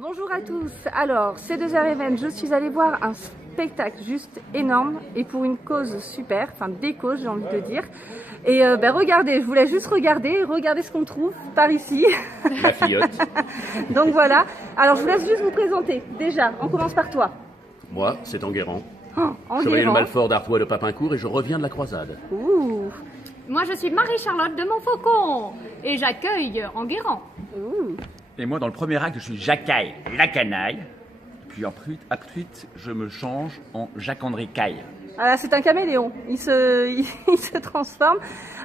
Bonjour à tous, alors C2R Event, je suis allée voir un spectacle juste énorme et pour une cause super, enfin des causes j'ai envie de dire. Et regardez, je voulais juste regarder ce qu'on trouve par ici. La fillotte. Donc voilà, alors je vous laisse juste vous présenter. Déjà, on commence par toi. Moi, c'est Enguerrand. Enguerrand. Chevalier de Malfort d'Artois de Papincourt et je reviens de la croisade. Ouh. Moi, je suis Marie-Charlotte de Montfaucon et j'accueille Enguerrand. Ouh. Et moi, dans le premier acte, je suis Jacaille, la canaille. Puis ensuite, je me change en Jacques-André Caille. Ah là, c'est un caméléon, il se transforme.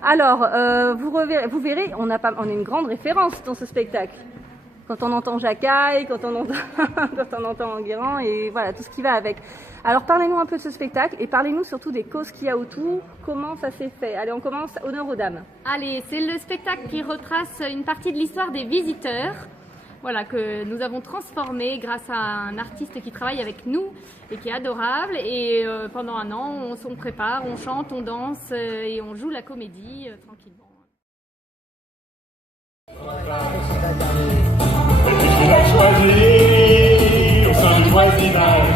Alors, vous verrez, on a une grande référence dans ce spectacle. Quand on entend Jacaille, quand on entend Enguerrand et voilà, tout ce qui va avec. Alors, parlez-nous un peu de ce spectacle et parlez-nous surtout des causes qu'il y a autour, comment ça s'est fait. Allez, on commence, honneur aux dames. Allez, c'est le spectacle qui retrace une partie de l'histoire des visiteurs. Voilà, que nous avons transformé grâce à un artiste qui travaille avec nous et qui est adorable. Et pendant un an, on prépare, on chante, on danse et on joue la comédie tranquillement. Il a choisi au sein du voisinage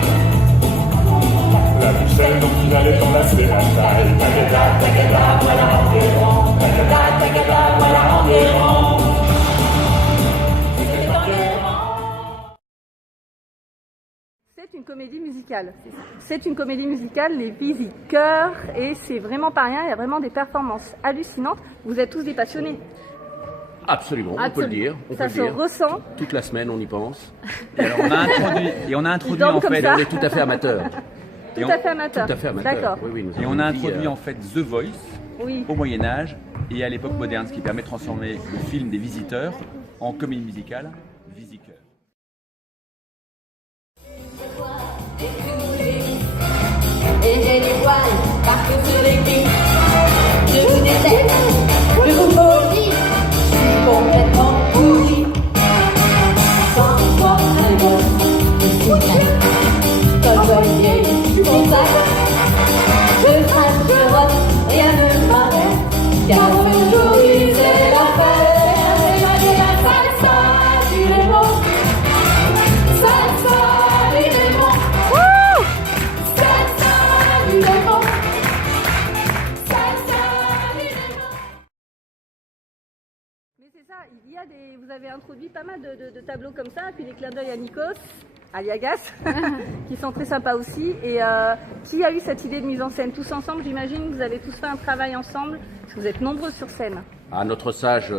la pucelle dont il allait enlacer la taille. Tagada, tagada, voilà Enguerrand. Tagada, tagada, voilà Enguerrand. C'est une comédie musicale. C'est une comédie musicale, les visiteurs, et c'est vraiment pas rien, il y a vraiment des performances hallucinantes. Vous êtes tous des passionnés. Absolument, on peut le dire. Ça se ressent. Toute la semaine, on y pense. Et alors, on a introduit en fait. Mais on est tout à fait amateur. Tout à fait amateur. Tout à fait amateur. D'accord. Oui, Et on a introduit en fait The Voice Oui. au Moyen-Âge et à l'époque moderne, ce qui permet de transformer le film des visiteurs en comédie musicale Visiteur. Et j'ai du poil partout sur les culs. Je vous déteste, je vous maudis, je suis complètement pourri. Sans toi, un gosse, je suis bien. Comme Olivier, mon sac. Je crache, je rote, rien ne m'arrête. Car aujourd'hui c'est la fête. Et la salsa du Léman. Salsa du Léman. Mais c'est ça, vous avez introduit pas mal de tableaux comme ça, puis des clins d'œil à Nikos, Aliagas, qui sont très sympas aussi. Et qui a eu cette idée de mise en scène? Tous ensemble, j'imagine, vous avez tous fait un travail ensemble, parce que vous êtes nombreux sur scène. Ah, notre sage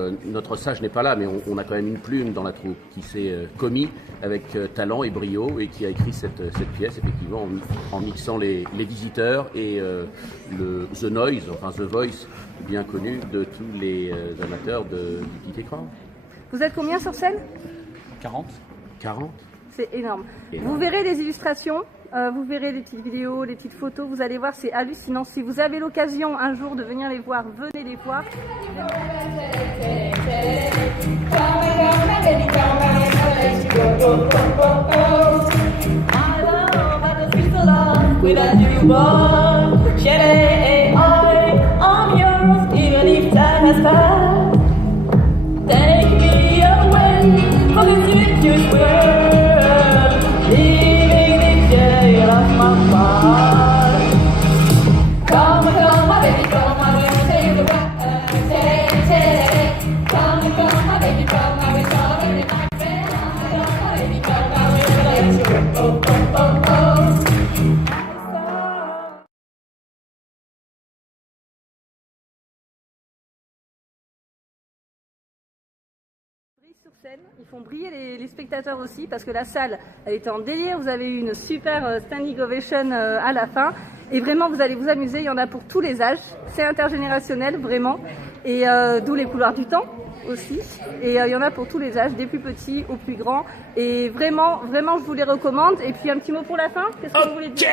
n'est pas là, mais on a quand même une plume dans la troupe qui s'est commis avec talent et brio et qui a écrit cette pièce, effectivement, en mixant les visiteurs et The Noise, enfin The Voice, bien connu de tous les amateurs du petit écran. Vous êtes combien sur scène? 40. 40. C'est énorme. Énorme. Vous verrez les illustrations, vous verrez les petites vidéos, les petites photos, vous allez voir, c'est hallucinant. Si vous avez l'occasion un jour de venir les voir, venez les voir. Take me away from this ridiculous world, leaving the jail of my mind. Come, my baby, come, I will take the world, take. Come, my baby, come, I will solve every nightmare. Come, my baby, come, I will let you go, oh, oh, oh. Sur scène, ils font briller les spectateurs aussi parce que la salle elle était en délire, vous avez eu une super standing ovation à la fin et vraiment vous allez vous amuser, il y en a pour tous les âges, c'est intergénérationnel vraiment et d'où les couloirs du temps aussi et il y en a pour tous les âges, des plus petits aux plus grands et vraiment je vous les recommande et puis un petit mot pour la fin, qu'est-ce que vous voulez dire?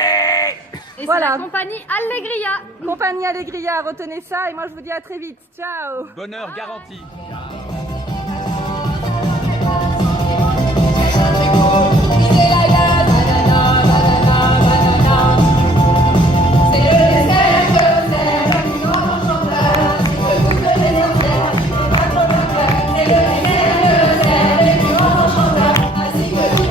Et Voilà. c'est la compagnie Allegria. Compagnie Allegria, retenez ça et moi je vous dis à très vite, ciao. Bonheur garanti. C'est le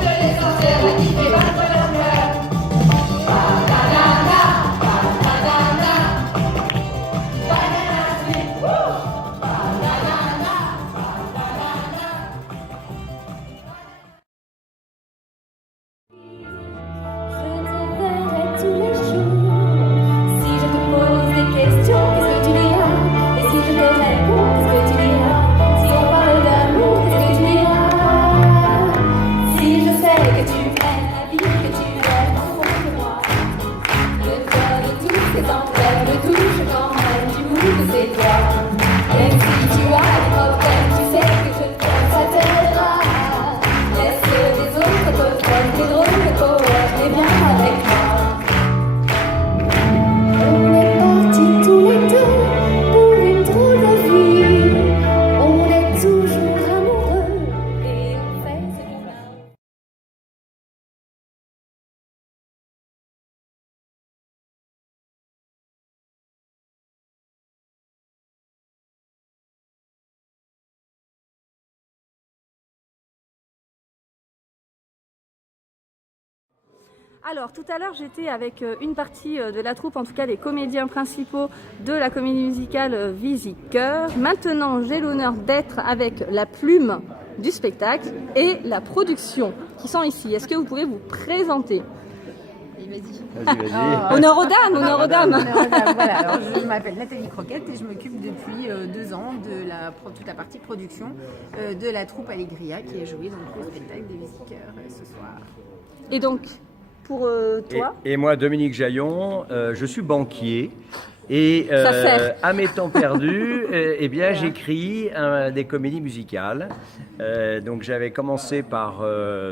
Alors, tout à l'heure, j'étais avec une partie de la troupe, en tout cas les comédiens principaux de la comédie musicale Visicœur. Maintenant, j'ai l'honneur d'être avec la plume du spectacle et la production qui sont ici. Est-ce que vous pouvez vous présenter? Vas-y. Honneur aux dames, honneur aux dames. Voilà, alors je m'appelle Nathalie Croquette et je m'occupe depuis 2 ans de toute la partie production de la troupe Allegria qui est jouée dans le spectacle des Visicœurs ce soir. Et donc, pour toi? Et moi, Dominique Jaillon, je suis banquier. Et Ça sert. à mes temps perdus, eh bien, j'écris des comédies musicales. Donc j'avais commencé par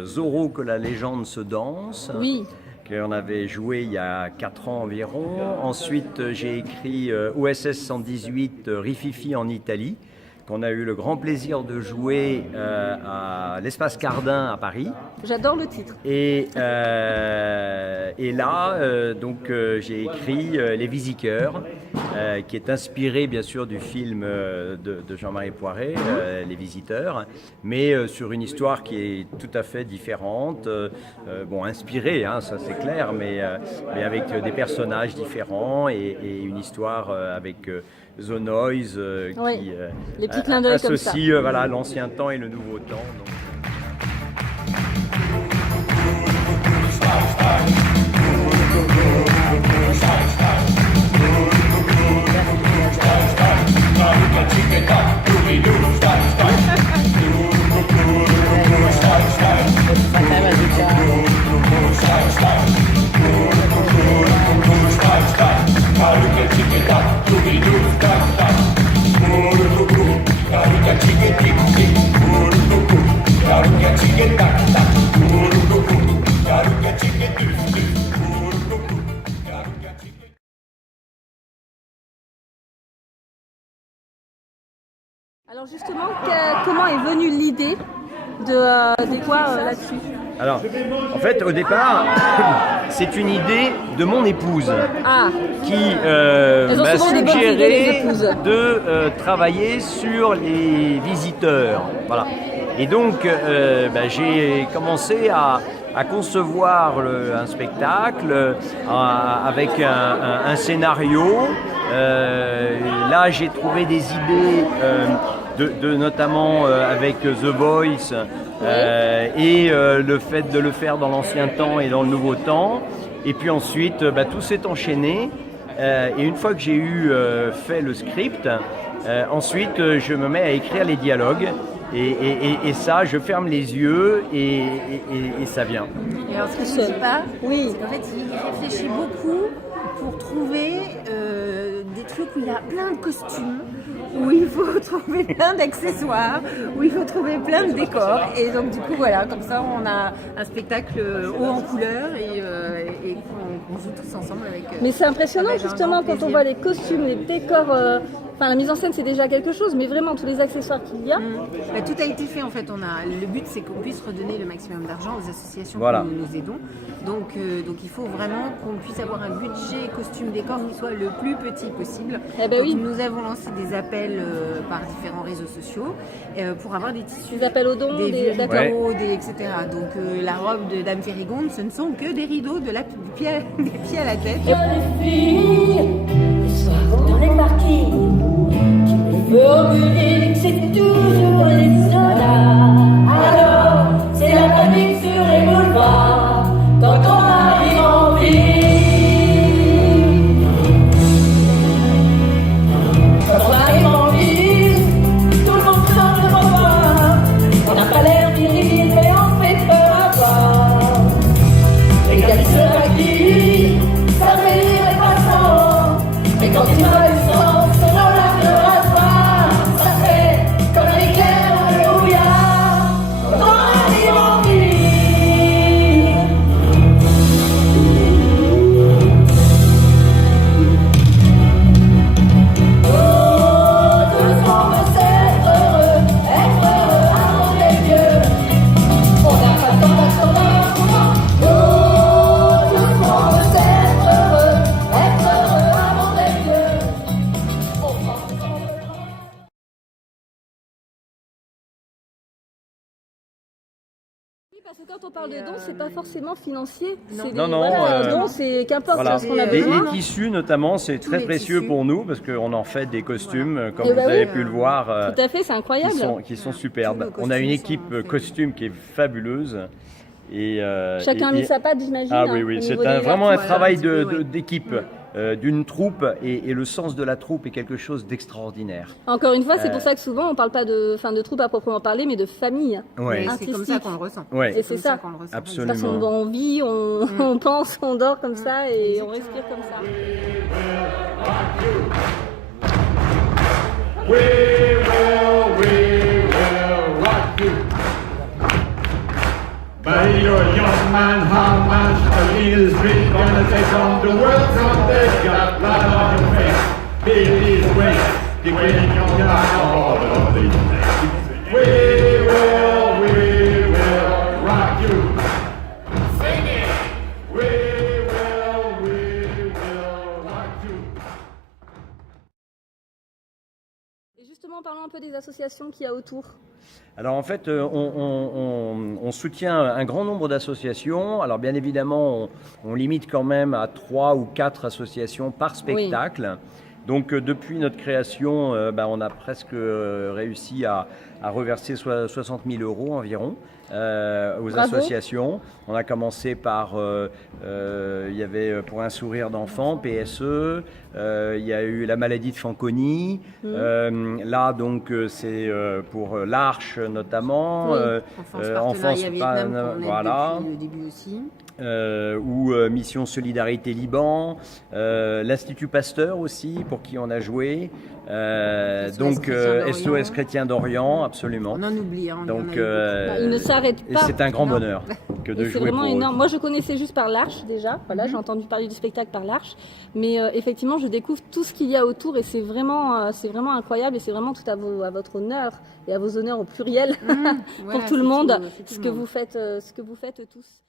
Zorro que la légende se danse. Oui. Qu'on avait joué il y a 4 ans environ. Ensuite, j'ai écrit OSS 118 Rififi en Italie, qu'on a eu le grand plaisir de jouer à l'Espace Cardin à Paris. J'adore le titre. Et là, j'ai écrit Les Visicœurs, qui est inspiré bien sûr du film de Jean-Marie Poiret, Les Visiteurs, mais sur une histoire qui est tout à fait différente, inspirée, hein, ça c'est clair, mais avec des personnages différents et une histoire avec The Noise Oui, qui les petits clins d'œil comme ça. associe l'ancien temps et le nouveau temps. Donc. Alors justement, comment est venue l'idée des quoi là-dessus? Alors, en fait, au départ, c'est une idée de mon épouse qui m'a souvent des bonnes idées, les suggéré épouses. de travailler sur les visiteurs. Voilà. Et donc, j'ai commencé à concevoir un spectacle avec un scénario. Là, j'ai trouvé des idées notamment avec The Voice et le fait de le faire dans l'ancien temps et dans le nouveau temps. Et puis ensuite, tout s'est enchaîné. Et une fois que j'ai fait le script, ensuite je me mets à écrire les dialogues. Et ça, je ferme les yeux et ça vient. Et alors ce que je ne dis pas, Oui. c'est qu'en fait il réfléchit beaucoup pour trouver des trucs où il y a plein de costumes, où il faut trouver plein d'accessoires, où il faut trouver plein de décors. Et donc du coup voilà, comme ça on a un spectacle haut en couleurs et qu'on joue tous ensemble avec. Mais c'est impressionnant avec un justement grand quand on plaisir. voit les costumes, les décors. La mise en scène c'est déjà quelque chose, mais vraiment tous les accessoires qu'il y a. Tout a été fait en fait. Le but c'est qu'on puisse redonner le maximum d'argent aux associations Voilà. que nous aidons. Donc il faut vraiment qu'on puisse avoir un budget costume décor qui soit le plus petit possible. Eh ben Donc, oui. nous avons lancé des appels par différents réseaux sociaux pour avoir des tissus, Des appels aux dons, des vieux d'accord. rideaux, etc. Donc la robe de Dame Périgonde, ce ne sont que des rideaux des pieds à la tête. Les filles, le soir dans les parkings, qui me formulent que c'est toujours les soldats. Alors, c'est la panique sur les boulevards, quand on arrive en ville. Quand on arrive en ville, tout le monde sort de revoir. On n'a pas l'air viril, mais on fait peur à voir. Les gars qui se maquillent, ça fait rire les passants. Mais quand ils voient du sang sur leur lame de rasoir, ça fait comme un éclair, alléluia. Quand on arrive en ville. parce que quand on parle de dons, c'est pas forcément financier. C'est Non, non, dons, c'est qu'importe Voilà. ce qu'on a Les besoin. tissus notamment, c'est très les précieux tissus. pour nous parce qu'on en fait des costumes, comme Eh vous bah avez oui. pu le voir, Tout à fait, c'est incroyable. qui sont superbes. Tous nos On a une costumes équipe sont faits. costume qui est fabuleuse. Et, Chacun a mis sa patte, j'imagine. Ah hein, oui, au oui, niveau c'est des vraiment un artistes. travail un petit peu, ouais. d'équipe, d'une troupe, et le sens de la troupe est quelque chose d'extraordinaire. Encore une fois, c'est pour ça que souvent on parle pas de troupe à proprement parler, mais de famille. Ouais. Et c'est comme ça Artistique. qu'on le ressent. Ouais. Et c'est ça. qu'on le ressent. Absolument. Parce qu'on vit, on pense, on dort comme ça et on respire comme ça. We will rock you. But you're a young man, how much a little street gonna take on the world someday? Got blood on your face, big these ways, degrading your life all of these days. We will rock you. Sing it. We will rock you. Et justement, parlons un peu des associations qu'il y a autour. Alors en fait, on soutient un grand nombre d'associations. Alors bien évidemment, on limite quand même à 3 ou 4 associations par spectacle. Donc depuis notre création, on a presque réussi à reverser 60 000 € environ aux Bravo. associations. On a commencé par, il y avait Pour un sourire d'enfant, PSE, il y a eu la maladie de Fanconi, là donc c'est pour l'Arche notamment, Oui. Enfance Vietnam, qu'on aide voilà. depuis le début aussi. Ou Mission Solidarité Liban, l'Institut Pasteur aussi, pour qui on a joué, donc SOS Chrétien d'Orient, absolument. On en oublie. Hein, Donc, Il ne s'arrête et pas. c'est un grand bonheur que de Et c'est jouer vraiment pour eux. énorme. Moi, je connaissais juste par l'Arche déjà. Voilà, j'ai entendu parler du spectacle par l'Arche, mais effectivement, je découvre tout ce qu'il y a autour et c'est vraiment incroyable et c'est vraiment tout à votre honneur et à vos honneurs au pluriel pour tout le monde, ce que vous faites tous.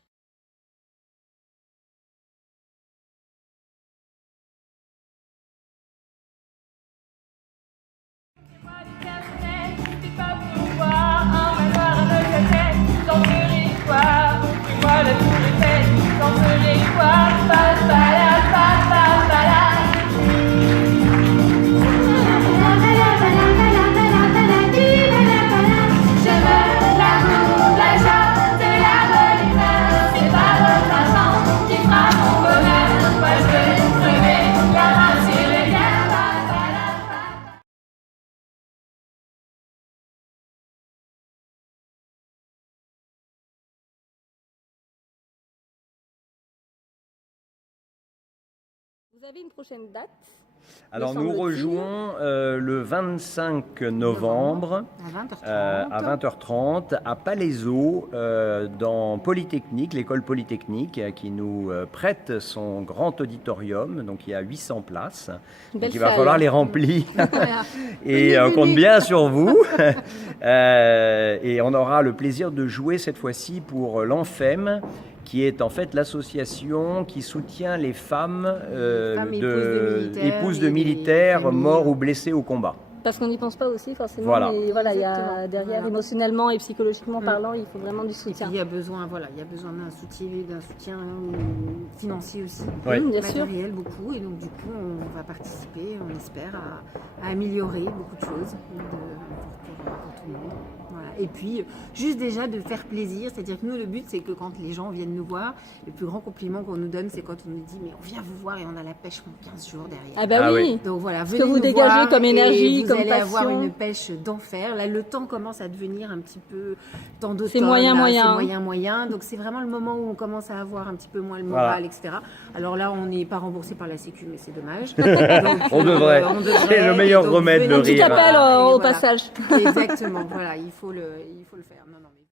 Vous avez une prochaine date? Alors me nous semble-t-il. rejouons le 25 novembre à 20h30. à 20h30 à Palaiseau, dans Polytechnique, l'école Polytechnique, qui nous prête son grand auditorium. Donc il y a 800 places. Une Donc belle il va salle. falloir les remplir. Et on compte bien sur vous. Et on aura le plaisir de jouer cette fois-ci pour l'ANFEM, qui est en fait l'association qui soutient les femmes, épouses de militaires morts ou blessés au combat. Parce qu'on n'y pense pas aussi forcément, Voilà. mais voilà, il y a Exactement. derrière Voilà. émotionnellement et psychologiquement parlant, il faut vraiment du Et puis soutien. il y a besoin d'un soutien financier aussi, Oui. Bien sûr. matériel beaucoup, et donc du coup on va participer, on espère, à améliorer beaucoup de choses pour tout le monde. Voilà. Et puis juste déjà de faire plaisir, c'est-à-dire que nous le but c'est que quand les gens viennent nous voir, le plus grand compliment qu'on nous donne c'est quand on nous dit mais on vient vous voir et on a la pêche pendant 15 jours derrière. Ah bah Ah oui. Donc voilà, Ce venez que vous nous dégagez voir comme et énergie, vous comme allez avoir passion. une pêche d'enfer. Là, le temps commence à devenir un petit peu temps d'automne. C'est moyen, là, moyen. C'est moyen. Donc c'est vraiment le moment où on commence à avoir un petit peu moins le moral, Voilà. etc. Alors là, on n'est pas remboursé par la Sécu, mais c'est dommage. Donc, On devrait. C'est le meilleur Et donc, remède, venez le nous Petit rire. voir, appel et au voilà. passage. Exactement. Voilà, il faut le faire. Non, non, mais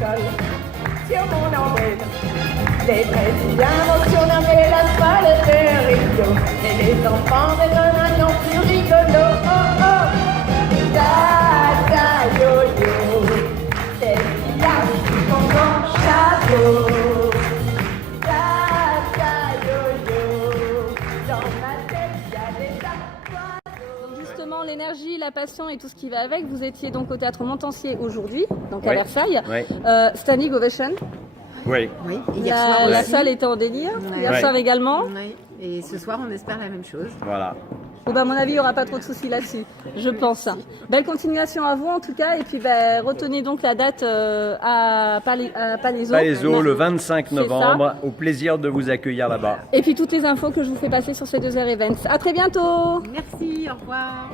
sol sur mon ombrelle. Les Brésiliens vont surnommer la toile de Rio, et les enfants donnent un nom plus rigolo. Oh oh, Tata Yo-Yo, qu'est-ce qu'il y a sur mon chapeau? Tata Yo-Yo, dans ma tête il y a des oiseaux. Justement, l'énergie, la passion et tout ce qui va avec, vous étiez donc au Théâtre Montansier aujourd'hui, donc à Oui. Versailles. Oui. Standing Ovation. Oui. Oui, et hier soir La aussi. salle était en délire. Ouais. Hier Ouais. soir également. Ouais. Et ce soir, on espère la même chose. Voilà. Bon, à mon avis, il n'y aura pas trop de soucis là-dessus, je pense. Belle continuation à vous en tout cas. Et puis retenez donc la date à Palaiseau. Palaiseau, le 25 C'est ça. novembre. Au plaisir de vous accueillir là-bas. Et puis toutes les infos que je vous fais passer sur ces 2 heures events. À très bientôt. Merci, au revoir.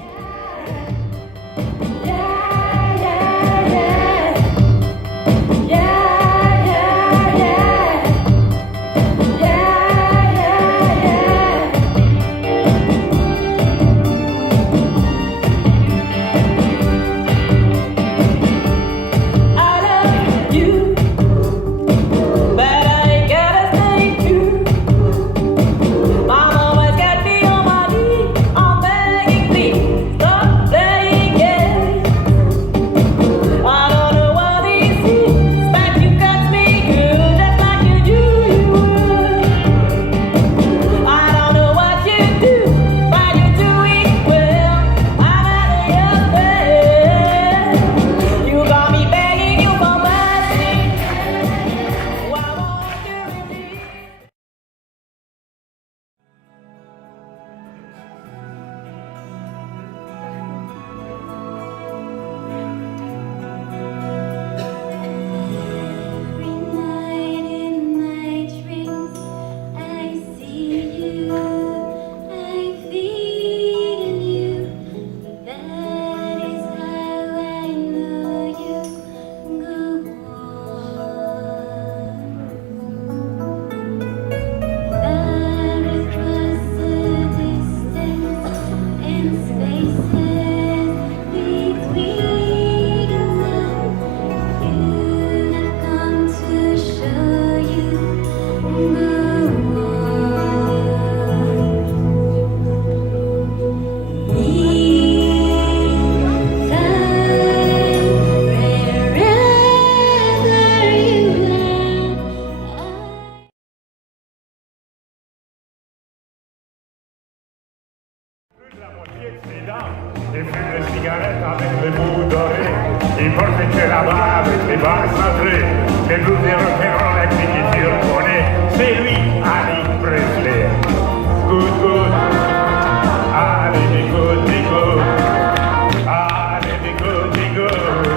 Et fume les cigarettes avec les bouts dorés. Il portait là-bas avec les barres cintrées. Les blues et rock'n'roll avec l'écriture connaît. C'est lui, Ali Presley. Good, good. Allez, des good, des good. Allez, des good, des good.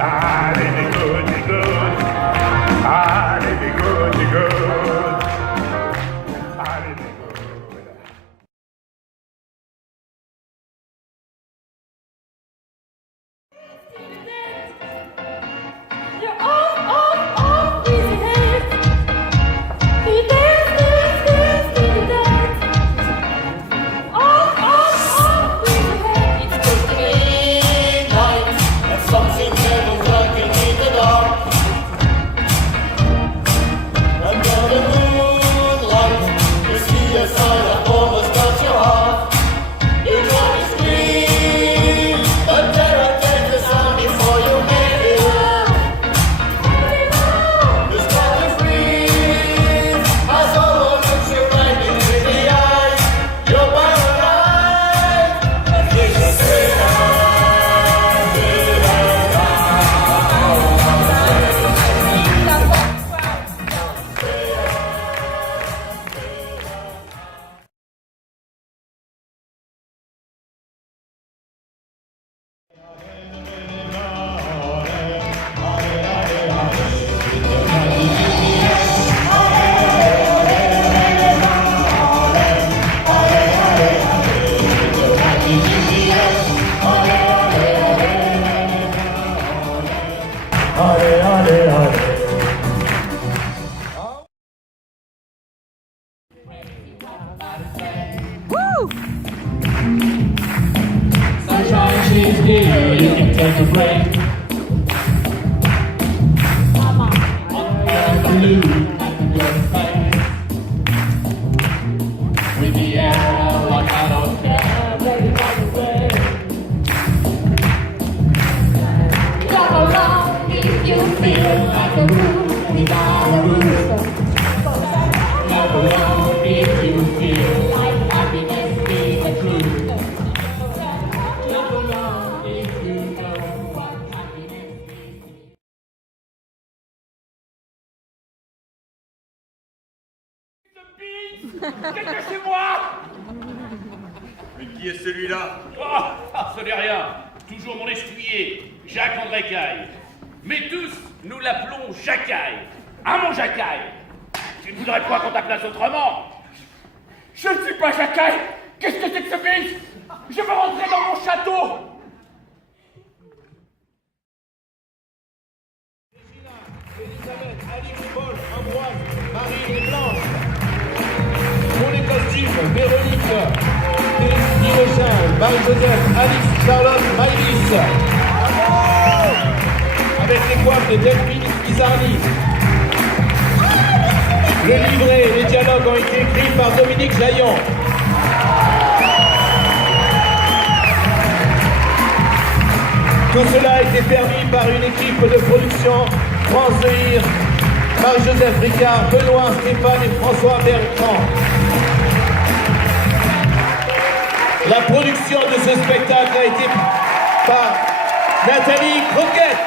Allez, des good, des good. Allez, des good, des good. Allez, des good. Sunshine, she's here, you can take a break. blue and your face. With the arrow like I don't care, ready by the way. Come along if you feel like a roof without a roof. Clap along if you feel like happiness is the truth. Clap along if you know what happiness is. Dépêchez-moi! Mais qui est celui-là? Oh, ce n'est rien. Toujours mon escuyer, Jacques-André Caille. Mais tous, nous l'appelons Jacaille. Ah, mon Jacaille! Tu ne voudrais pas qu'on t'appelasse autrement? Je ne suis pas Jacaille. Qu'est-ce que c'est que ce biche? Je veux rentrer dans mon château. Elisabeth, Alice, Paul, Ambroise, Marie et Blanche. Pour les costumes, Véronique, Guillechin, Marie-Joseph, Alice, Charlotte, Maïlis. Avec les coiffes de Delphine Izarni. Le livret et les dialogues ont été écrits par Dominique Jaillon. Tout cela a été permis par une équipe de production, France Zehir, Marie-Joseph Ricard, Benoît, Stéphane et François Bertrand. La production de ce spectacle a été par Nathalie Croquette.